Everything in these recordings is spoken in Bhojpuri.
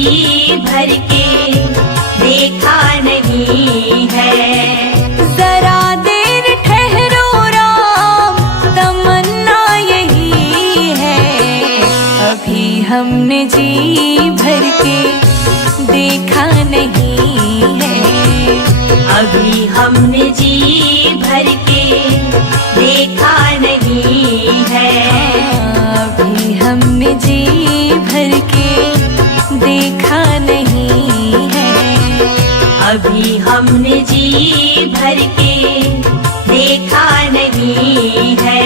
भर के देखा नहीं है। जरा देर ठहरो राम, तमन्ना यही है, अभी हमने जी भर के देखा नहीं है। अभी हमने जी भर के देखा नहीं है। अभी हमने जी भर के देखा नहीं है। अभी हमने जी भर के देखा नहीं है।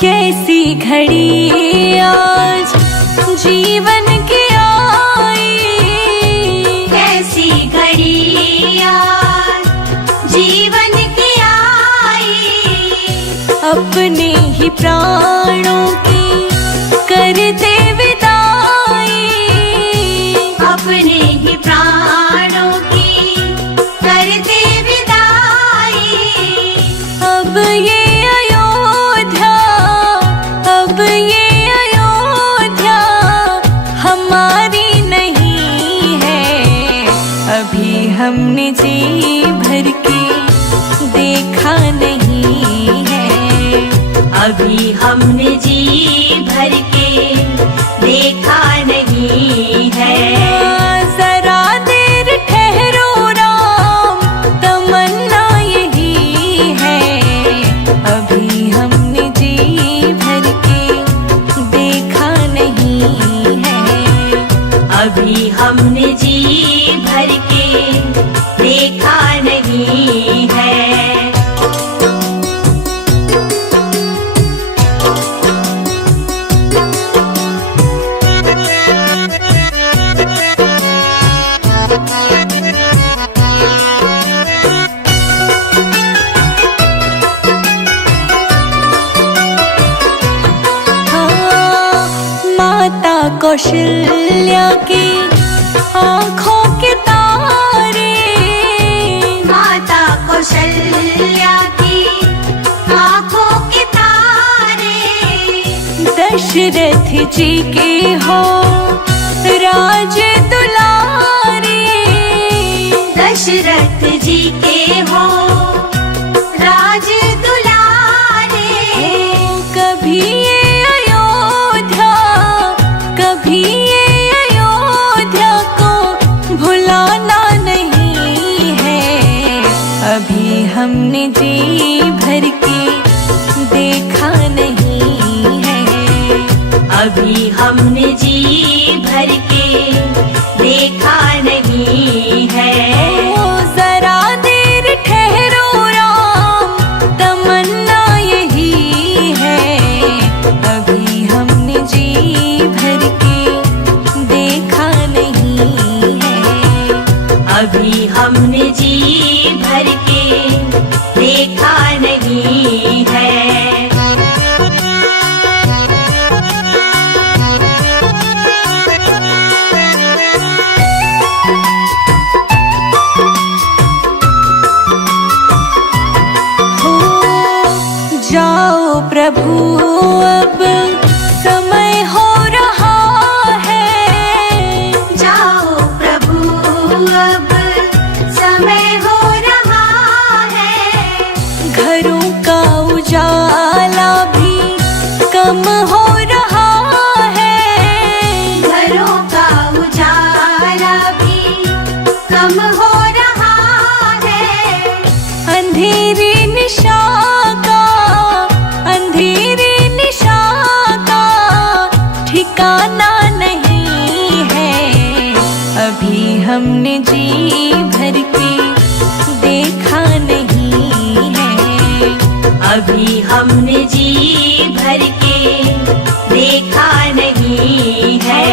कैसी घड़ी आज जीवन की आई, कैसी घड़ी आज जीवन की आई। अपने ही प्राणों की करते विदाई, अपने ही प्राणों की करते विदाई। अब ये हमने जी भर के देखा नहीं है। अभी हमने जी भर के देखा नहीं है। जरा देर ठहरो राम, तमन्ना यही है, अभी हमने जी भर के देखा नहीं है। अभी हमने जी भर के देखा नहीं है। माता कौशल्या की आँखों के तारे, माता कौशल्या की आँखों के तारे। दशरथ जी के हो राज दुलारे, दशरथ जी के हो राज दुलारे। कभी ये अयोध्या, कभी ये अयोध्या को भुलाना नहीं है। अभी हमने जी भर के देखा नहीं है। अभी हमने जी भर के देखा नहीं है। जरा देर ठहरो राम, तमन्ना यही है, अभी हमने जी भर के देखा नहीं है। अभी हमने जी भर के देखा नहीं है। जाओ प्रभु अब समय हो रहा है, जाओ प्रभु अब समय हो रहा है। घरों का उजाला भी कम हो रहा है, घरों का उजाला भी कम हो रहा है। अंधेरी निशा ठिकाना नहीं है। अभी हमने जी भर के देखा नहीं है। अभी हमने जी भर के देखा नहीं है।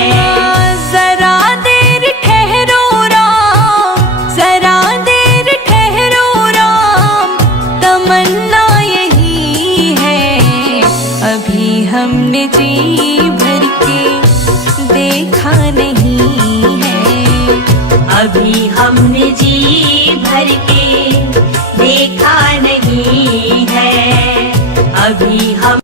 जरा देर ठहरो राम, जरा देर ठहरो राम, तमन्ना यही है, अभी हमने जी भर के देखा नहीं है। अभी हमने जी भर के देखा नहीं है। अभी हम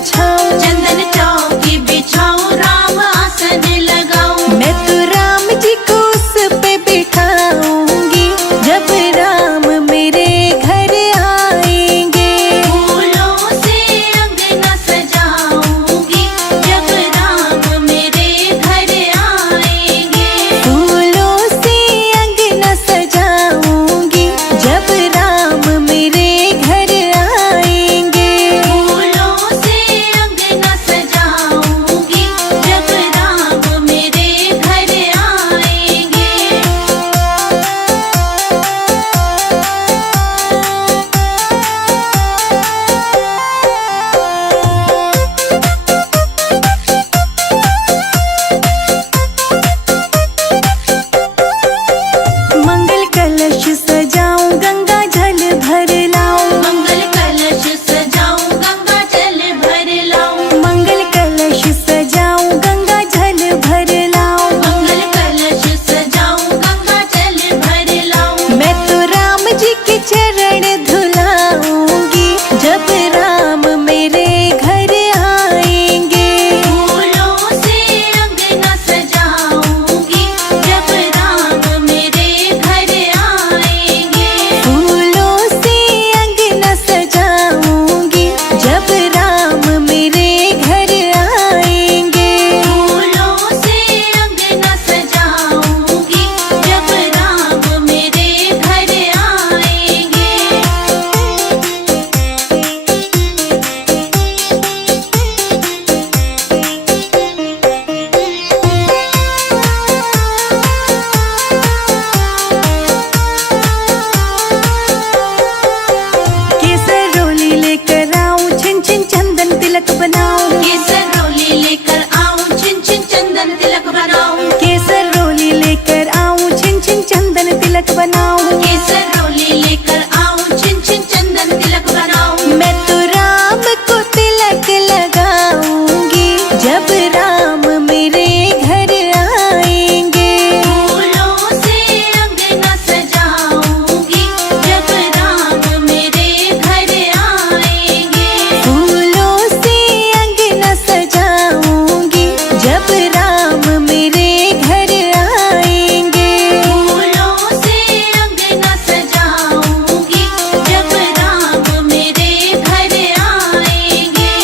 बिछाऊं, चंदन चौकी बिछाऊं, राम आसन लगाऊं। मैं तो राम जी को उस पे बिठाऊंगी जब राम मेरे घर आएंगे। फूलों से अंगना सजाऊंगी जब राम मेरे घर आएंगे। फूलों से अंगना सजाऊंगी जब राम मेरे घर आएंगे। फूलों से अंगना सजाऊंगी जब राम मेरे घर आएंगे। मंगल कलश सजाऊं, गंगा जल भर लाऊं, मंगल कलश सजाऊं, गंगा जल भर लाऊं। मंगल कलश सजाऊं, गंगा जल भर लाऊं। मंगल कलश सजाऊं, गंगा जल भर लाऊं। मैं तो राम जी के चरण धुलाऊंगी जब राम मेरे घर आएंगे। फूलों से अंगना सजाऊंगी जब राम मेरे घर आएंगे। फूलों से अंगना सजाऊंगी जब राम मेरे घर आएंगे। फूलों से अंगना सजाऊंगी जब राम मेरे घर आएंगे। केसर रोली लेकर आऊं, छिन छिन चंदन तिलक बनाऊं। केसर रोली लेकर आऊं, छिन छिन चंदन तिलक बनाऊं। केसर रोली लेकर आऊं, छिन छिन चंदन तिलक बनाऊं। केसर रोली लेकर आऊं, छिन छिन चंदन तिलक बनाऊं। मैं तो राम को तिलक लगाऊंगी जब राम मेरे घर आएंगे। फूलों से अंगना सजाऊंगी जब राम मेरे घर आएंगे। फूलों से अंगना सजाऊंगी जब राम मेरे घर आएंगे। फूलों से अंगना सजाऊंगी जब राम मेरे घर आएंगे।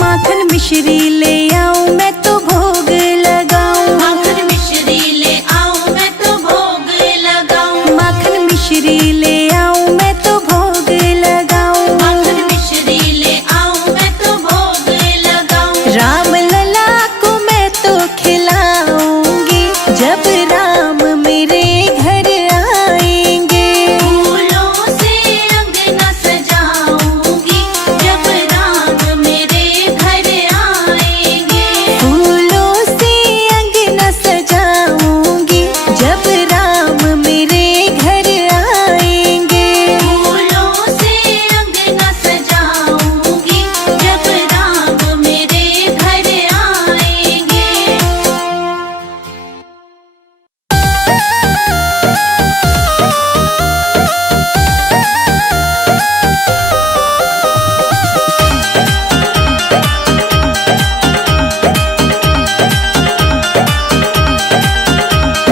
माखन मिश्री ले आऊं, मैं तो भोग लगाऊं। माखन मिश्री ले आऊं, मैं तो भोग लगाऊं। माखन मिश्री ले आऊं, मैं तो भोग लगाऊं। माखन मिश्री ले आऊं, मैं तो भोग लगाऊं। राम लला को मैं तो खिलाऊंगी जब राम मेरे घर आएंगे। फूलों से अंगना सजाऊंगी जब राम मेरे घर आएंगे। फूलों से अंगना सजाऊंगी जब राम मेरे घर आएंगे। फूलों से अंगना सजाऊंगी जब राम मेरे घर आएंगे।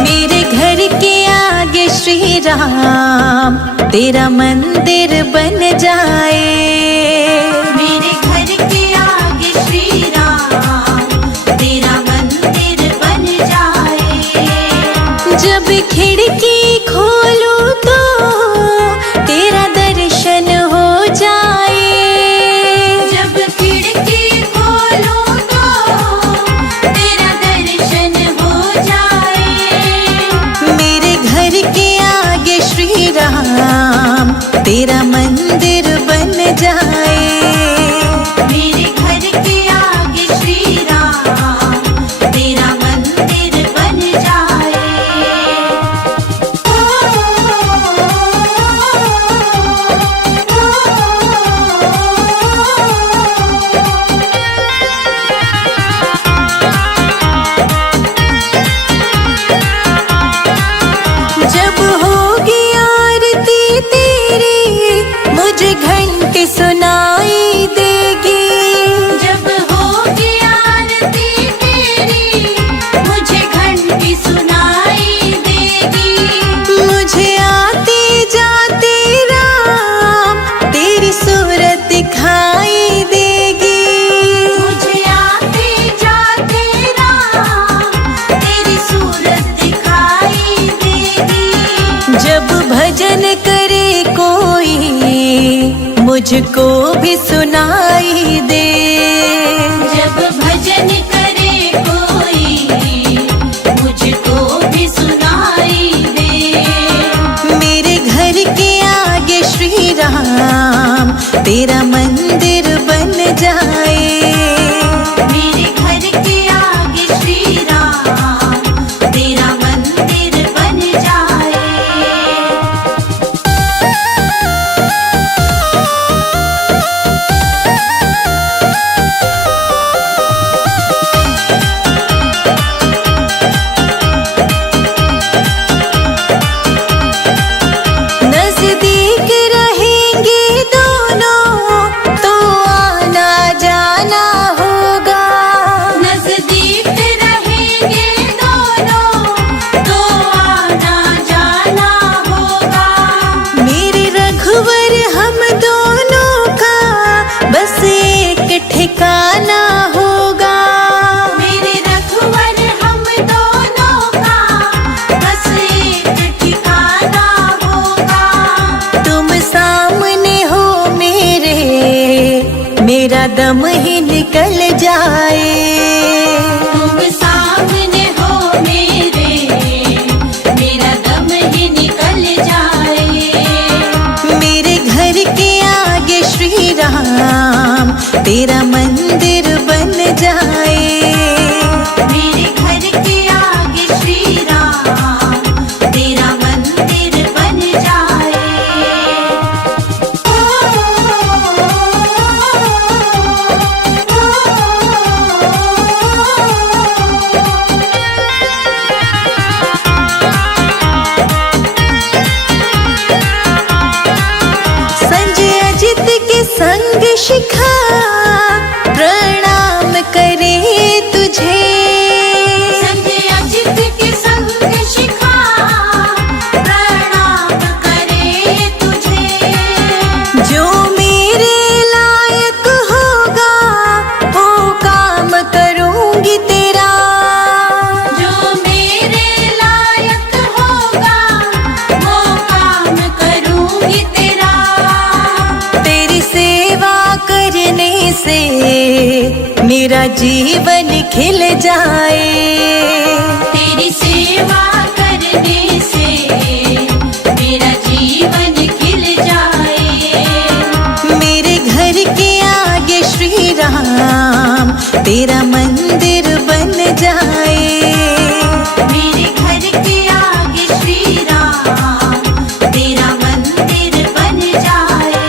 मेरे घर के आगे श्री राम तेरा मंदिर बन जाए। मेरे घर के आगे श्री राम तेरा मंदिर बन जाए। जब खिड़की खोलूं तो तेरा दर्शन हो जाए। जब खिड़की खोलूं तो तेरा दर्शन हो जाए। मेरे घर के आगे श्री राम तेरा मंदिर बन सुनाई देगी। जब होगी आरती तेरी मुझे घंटी सुनाई देगी। मुझे आते जाते राम तेरी सूरत दिखाई देगी। मुझे आते जाते राम तेरी सूरत दिखाई देगी। जब भजन करे कोई मुझको भी सुनाई दे। जब भजन करे कोई मुझको भी सुनाई दे। मेरे घर के आगे श्री राम तेरा मंदिर बन जाए। मेरे घर के आगे श्री राम तेरा मंदिर बन जाए। नजदीक रहेंगे दोनों तो आना जाना होगा। नजदीक रहेंगे दोनों तो आना जाना होगा। मेरे रघुवर हम दोनों का बस एक ठिकाना होगा। मेरे रघुवर हम दोनों का बस एक ठिकाना होगा। तुम सामने हो मेरे मेरा दम ही निकल जाए। तुम सामने हो मेरे मेरा दम ही निकल जाए। मेरे घर के आगे श्री राम तेरा मंदिर बन जाए। मेरे घर के आगे श्री राम तेरा मंदिर बन जाए। संजय अजित के संग शिखा प्रणाम करे तुझे। संजय अजित के संग शिखा प्रणाम करे तुझे। जो मेरे लायक होगा वो काम करूंगी तेरा। जो मेरे लायक होगा वो काम करूंगी तेरा। तेरी सेवा करने से मेरा जीवन खिल जाए। तेरी सेवा करने से मेरा जीवन खिल जाए। मेरे घर के आगे श्री राम तेरा मंदिर बन जाए। मेरे घर के आगे श्री राम तेरा मंदिर बन जाए।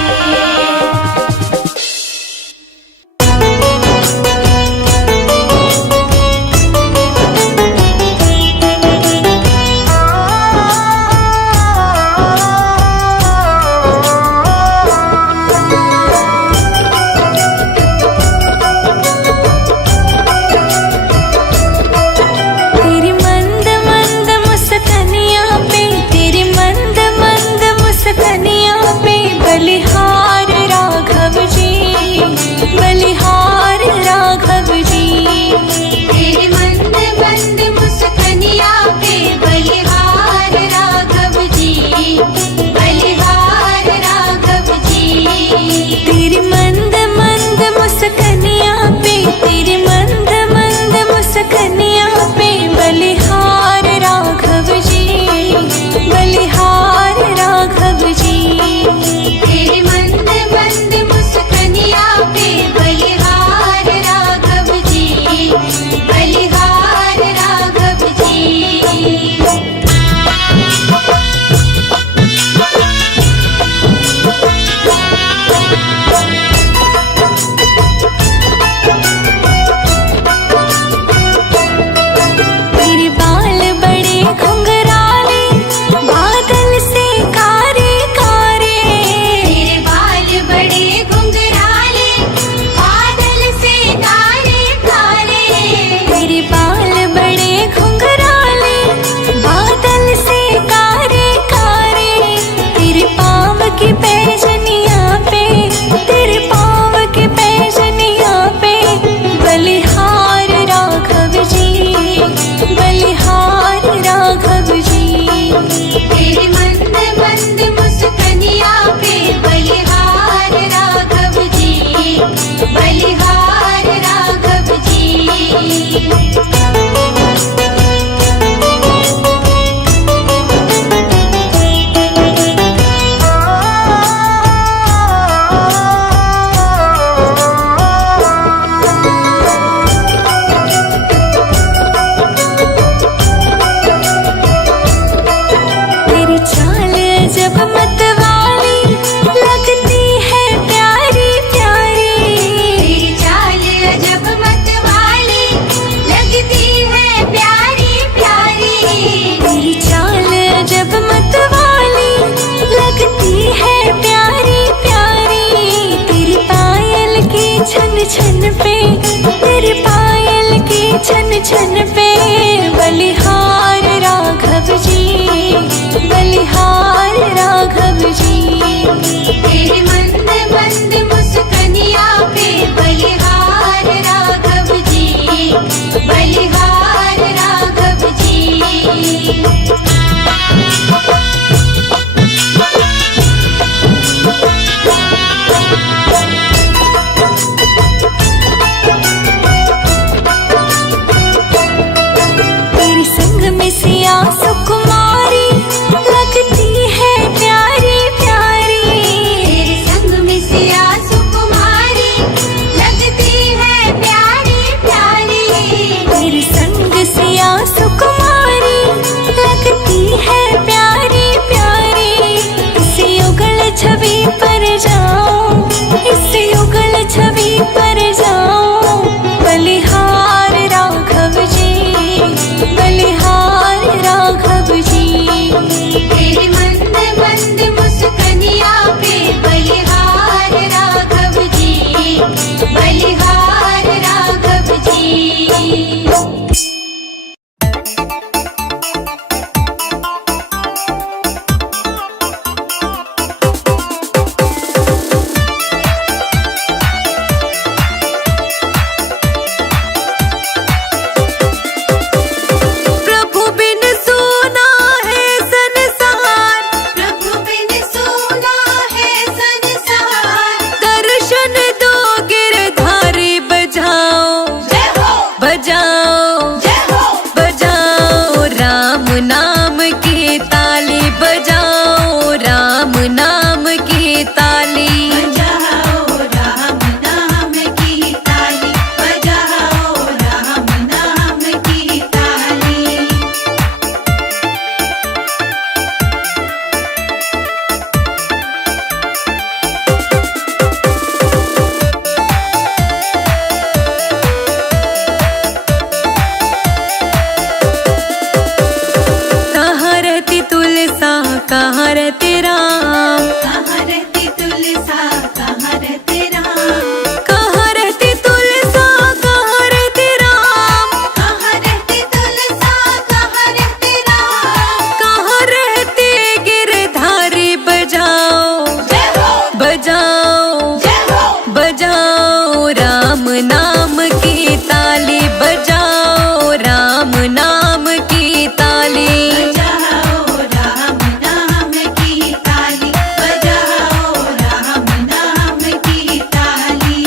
बजाओ राम नाम की ताली, बजाओ राम नाम की ताली। बजाओ राम नाम की ताली, बजाओ राम नाम की ताली।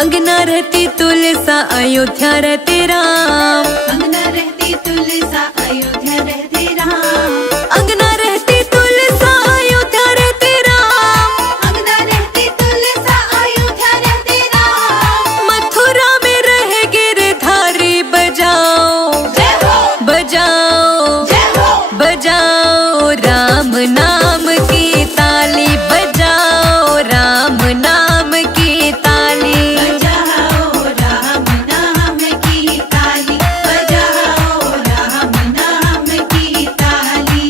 अंगना रहती तुलसा अयोध्या रहते राम, अंगना रहती तुलसा अयोध्या रहते राम, अंगना रहती तुलसा अयोध्या रहते राम। अंगना रहती तुलसा अयोध्या रहते राम। मथुरा में रहे गिरधारी, बजाओ जय हो बजाओ जय हो, बजाओ राम नाम की ताली, बजाओ राम नाम की ताली। बजाओ राम नाम की ताली, बजाओ राम नाम की ताली।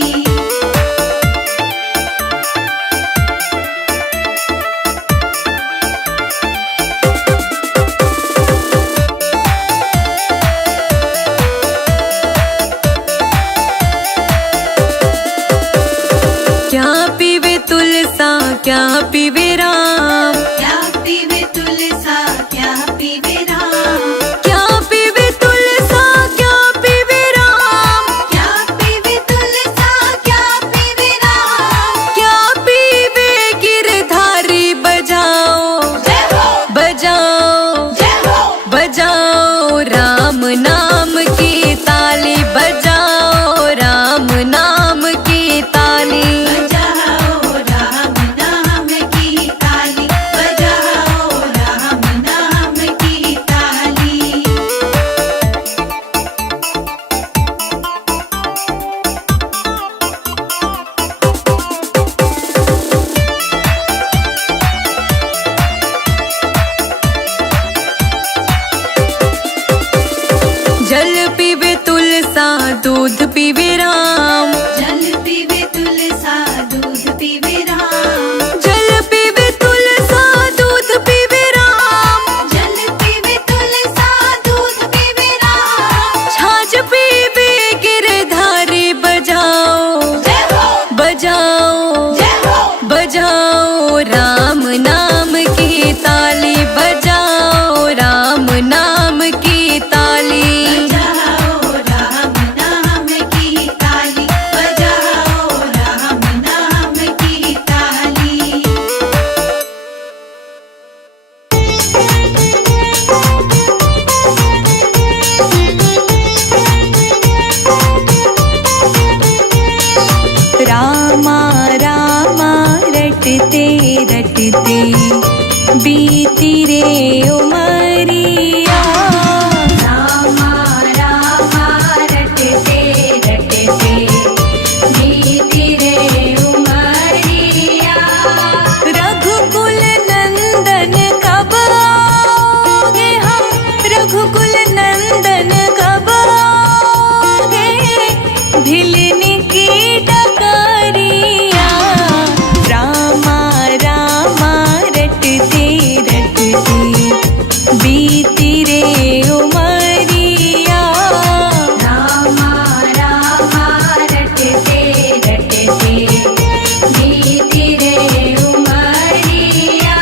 क्या पीवे तुलसा क्या पीवे राम, क्या पीवे तुलसा क्या पीवे राम, क्या पीवे तुलसा क्या पीवे राम, क्या पीवे तुलसा क्या पीवे राम। क्या पीवे गिरधारी, बजाओ जय हो बजाओ जय हो, बजाओ राम नाम की ताली, बजाओ राम नाम की ताली। बजाओ राम नाम की ताली, बजाओ राम नाम की ताली। जल पीवे तुलसा दूध पीवे राम, जल पीवे तुलसा दूध पीवे राम, जल पीवे तुलसा दूध पीवे राम। जल पीवे तुलसा दूध पीवे राम। छाछ पीवे गिरधारी, बजाओ जय हो बजाओ जय हो, बजाओ राम नाम की ताली, बजाओ राम नाम की ताली। बजाओ राम नाम की ताली, बजाओ राम नाम की ताली। रामा रामा रटते रटते बीती रे उमरिया, रामा रामा रटते रटते बीती रे उमरिया। रघुकुल नंदन कब आओगे हम, रघुकुल नंदन कब आओगे, भिलनी की डगरिया। रामा रामा रटते रटते बीती रे उमरिया, रामा रामा रटते रटते बीती रे उमरिया।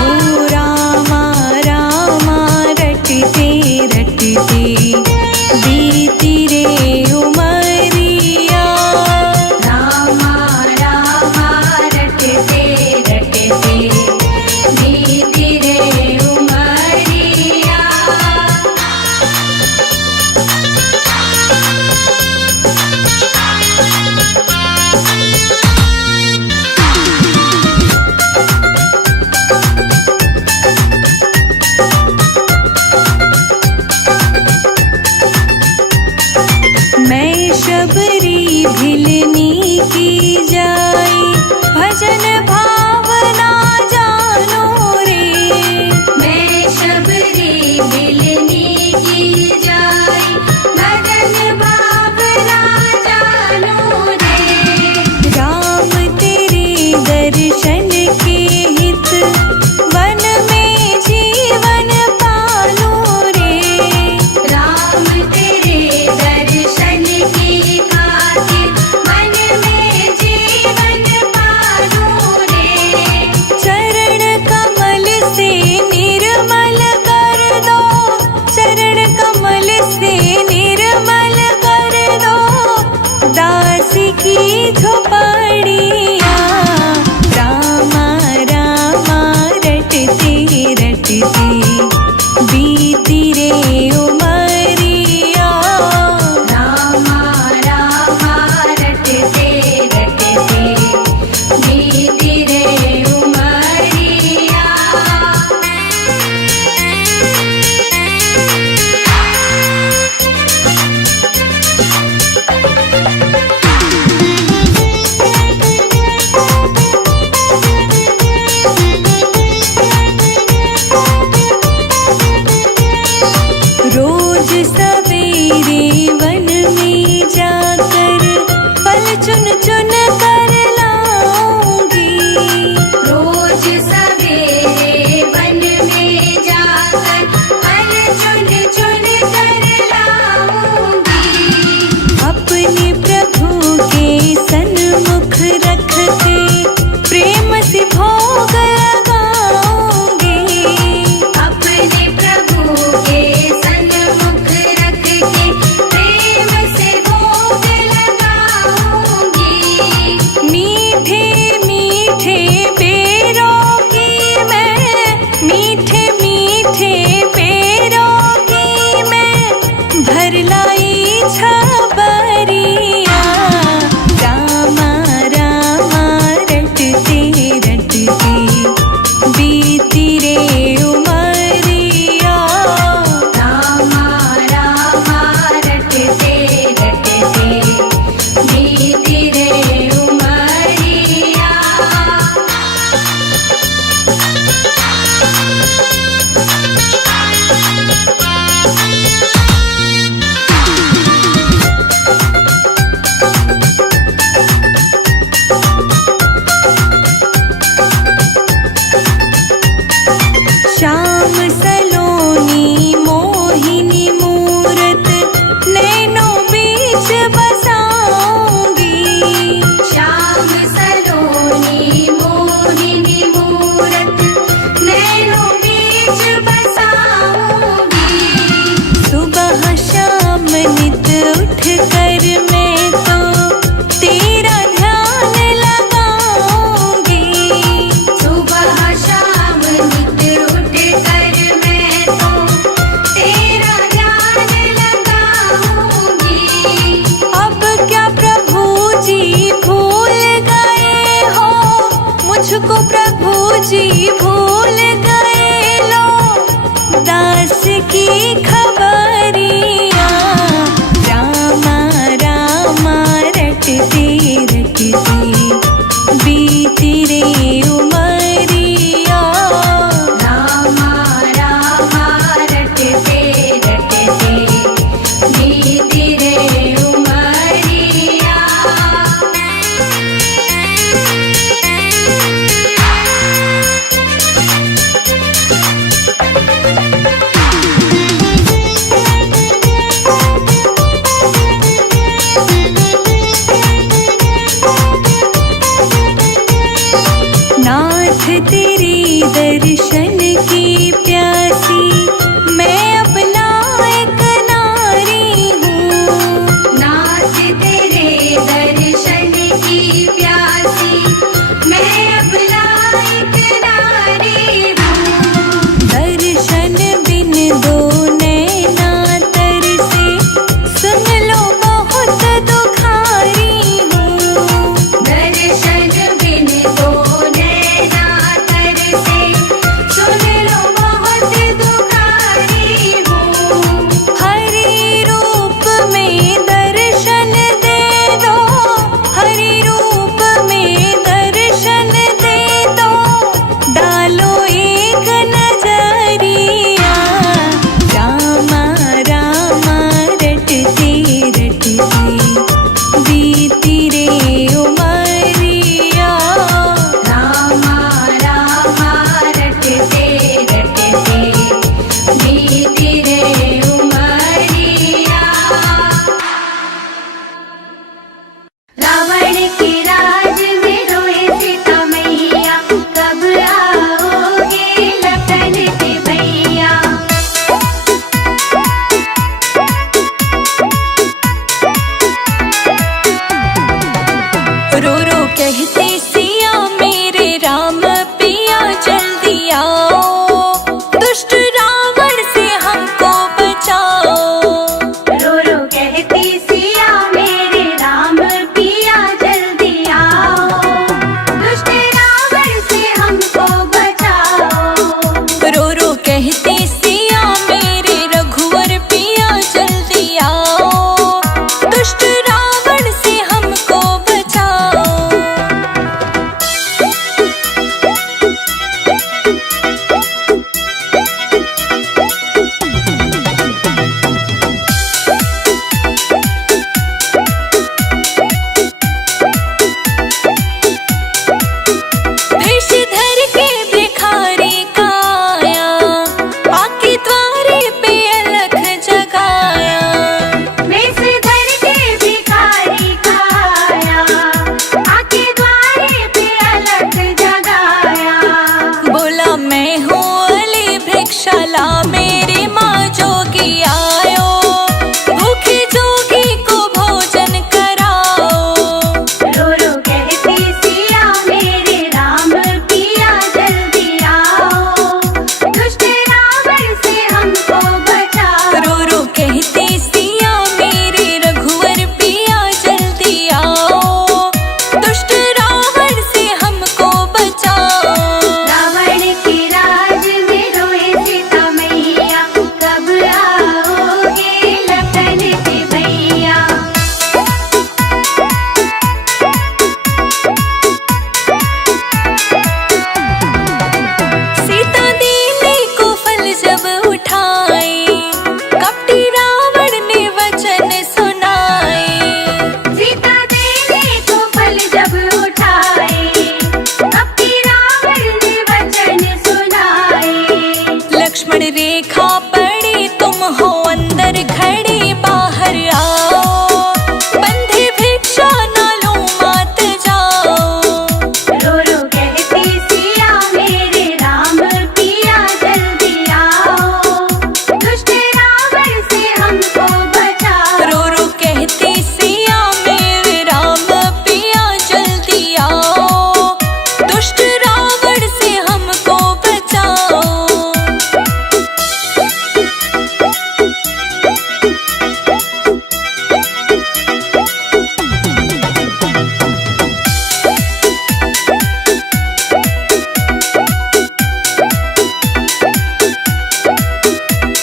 ओ रामा रामा रटते रटते बीती रे उमरिया। रामा रामा रटते रटते बीती रे उमरिया। से निर्मल कर दो, चरण कमल से निर्मल कर दो, दास की झोपड़िया। रामा रामा रटते रटते बीती रे उमरिया। रामा रामा रटते रटते बीती रे उमरिया। लक्ष्मण रेखा पड़ी, तुम हो अंदर खड़ी बाहर आओ, बंधे भिक्षा ना लो मात जाओ। रो रो कहती सिया मेरे राम पिया जल्दी आओ, दुष्ट रावण से हमको बचाओ। रो रो कहती सिया मेरे राम पिया जल्दी आओ, दुष्ट रावण से हमको बचाओ।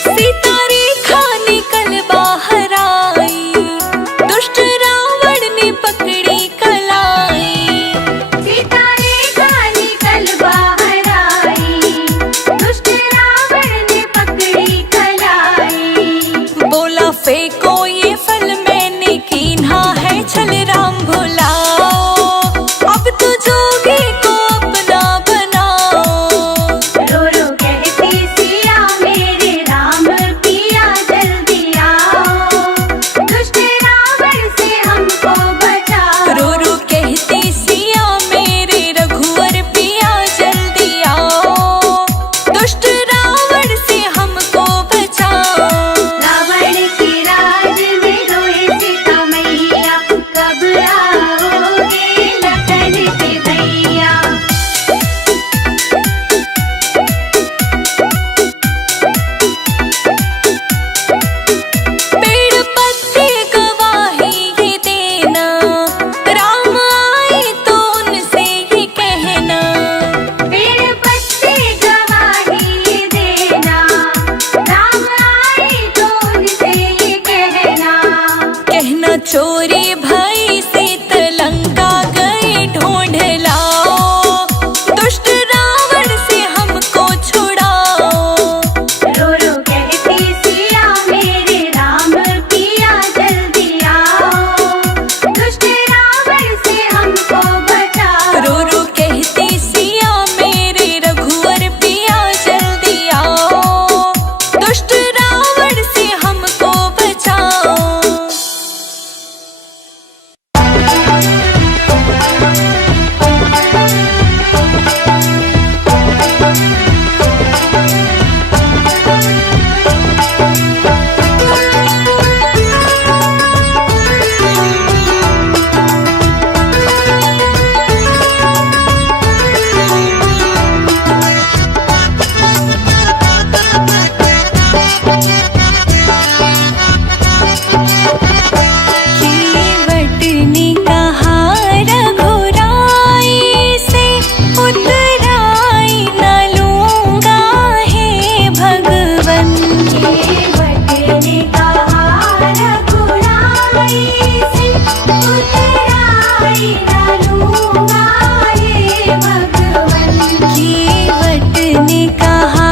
सीता रेखा निकल बाहर आई, दुष्ट रावण ने पकड़ी कलाई। सीता रेखा निकल बाहर आई, दुष्ट रावण ने पकड़ी कलाई। बोला फेंको ये फल मैंने कीन्हा है छल, राम भुलाओ, अब तो जोगी को अपना बनाओ। रो रो कहती सिया मेरे राम पिया जल्दी आओ, दुष्ट रावण से हमको बचाओ। रो रो कहती सिया मेरे रघुवर पिया जल्दी आओ, दुष्ट रावण से हमको बचाओ। रावण के राज में रोए सीता मैया, कब आओगे लखन के भैया। पेड़ पत्ते गवाही ये देना, राम आए तो उनसे ही कहना। पेड़ पत्ते गवाही देना, राम आए तो उनसे ये कहना। कहना चोरी भई सीत लंका गए ढूंढ लाओ, दुष्ट रावण से हमको छुड़ाओ। रो रो कहती सिया मेरे राम पिया जल्दी आओ, दुष्ट रावण से हमको बचाओ। रो रो कहती सिया मेरे रघुवर पिया जल्दी आओ, दुष्ट रावण से हमको बचाओ। केवट ने कहा रघुराई से, उतराई न लूंगा हे भगवन। केवट ने कहा रघुराई से, उतराई न लूंगा हे भगवन। केवट ने कहा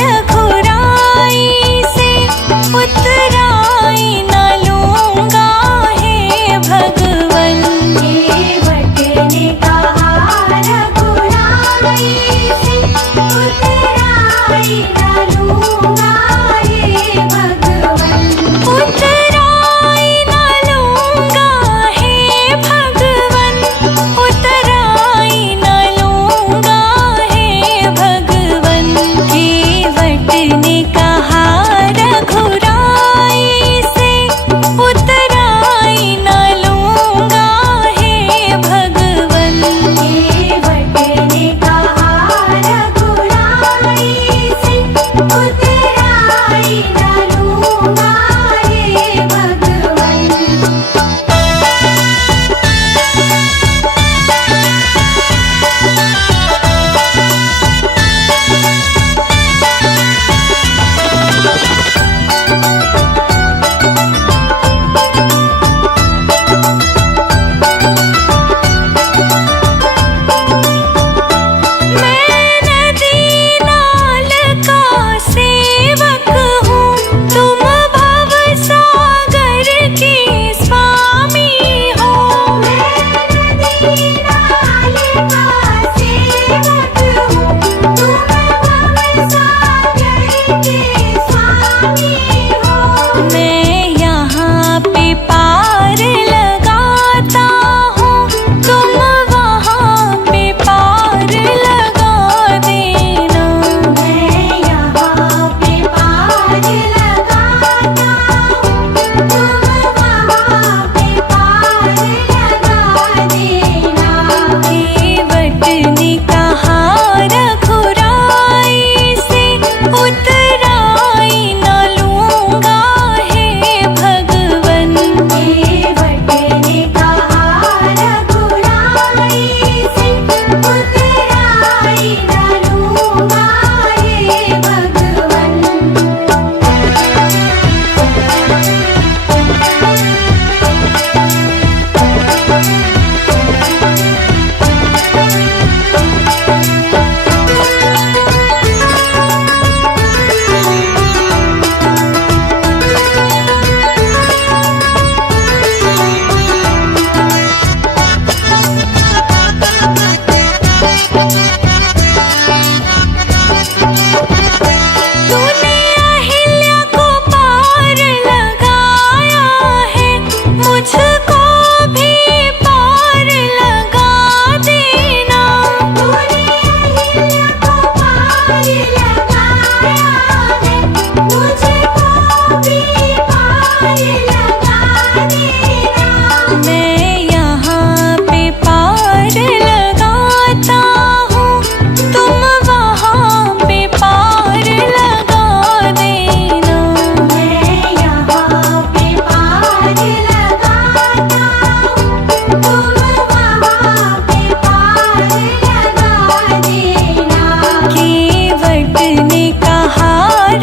रघुराई से, उतराई न लूंगा हे भगवन। केवट ने कहा रघुराई से, उतराई न लूंगा हे भगवन। उतराई न लूंगा हे भगवन, उतराई न लूंगा हे भगवन। केवट ने कहा रघुराई से, उतराई न लूंगा हे भगवन। केवट ने कहा रघुराई से,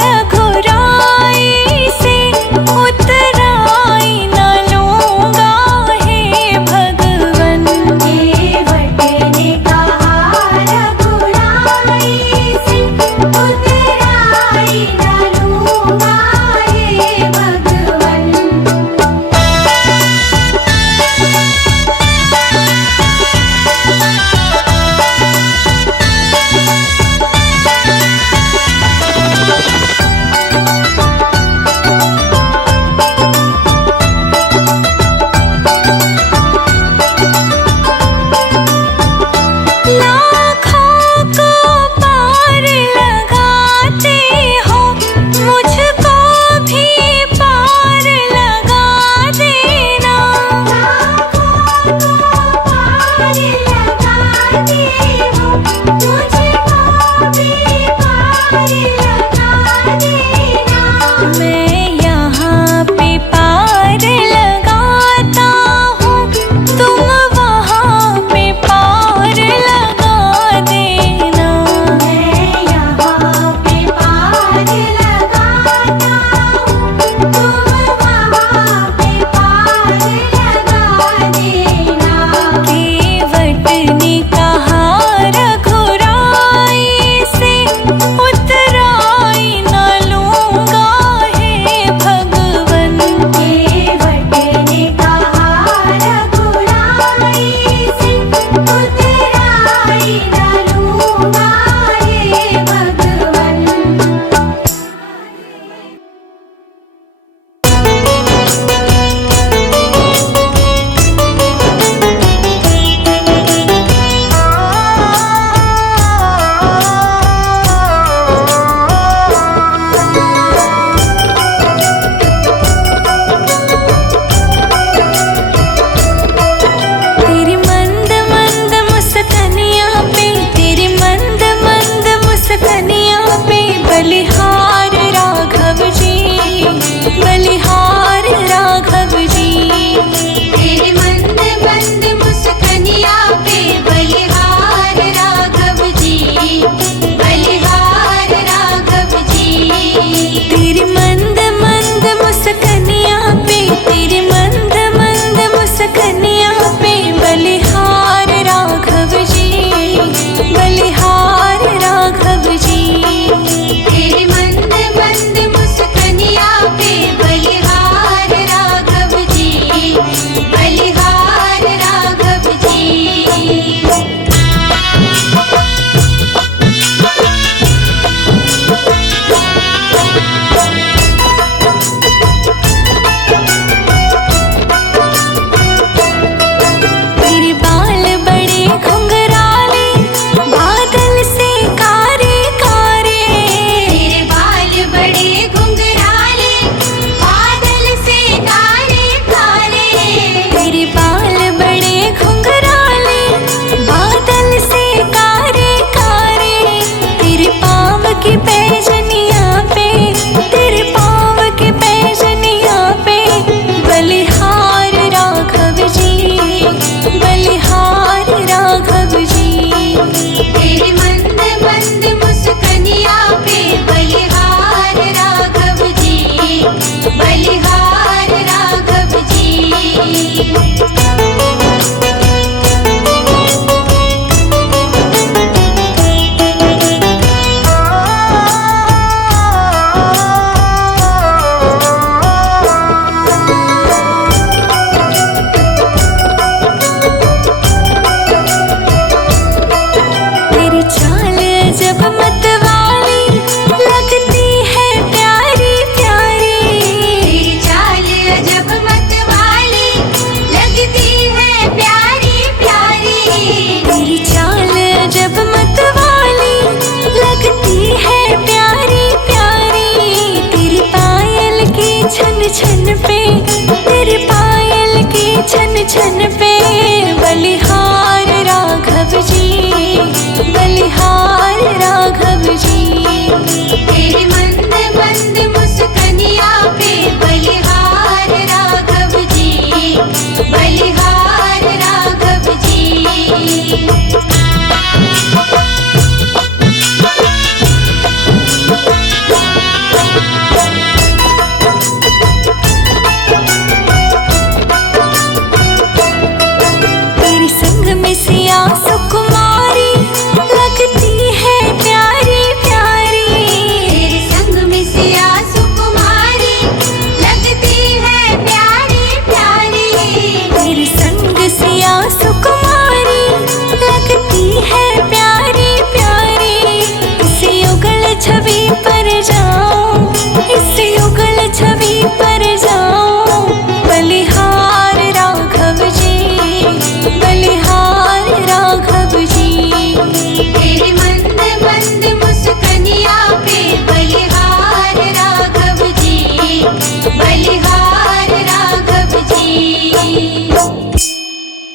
रघु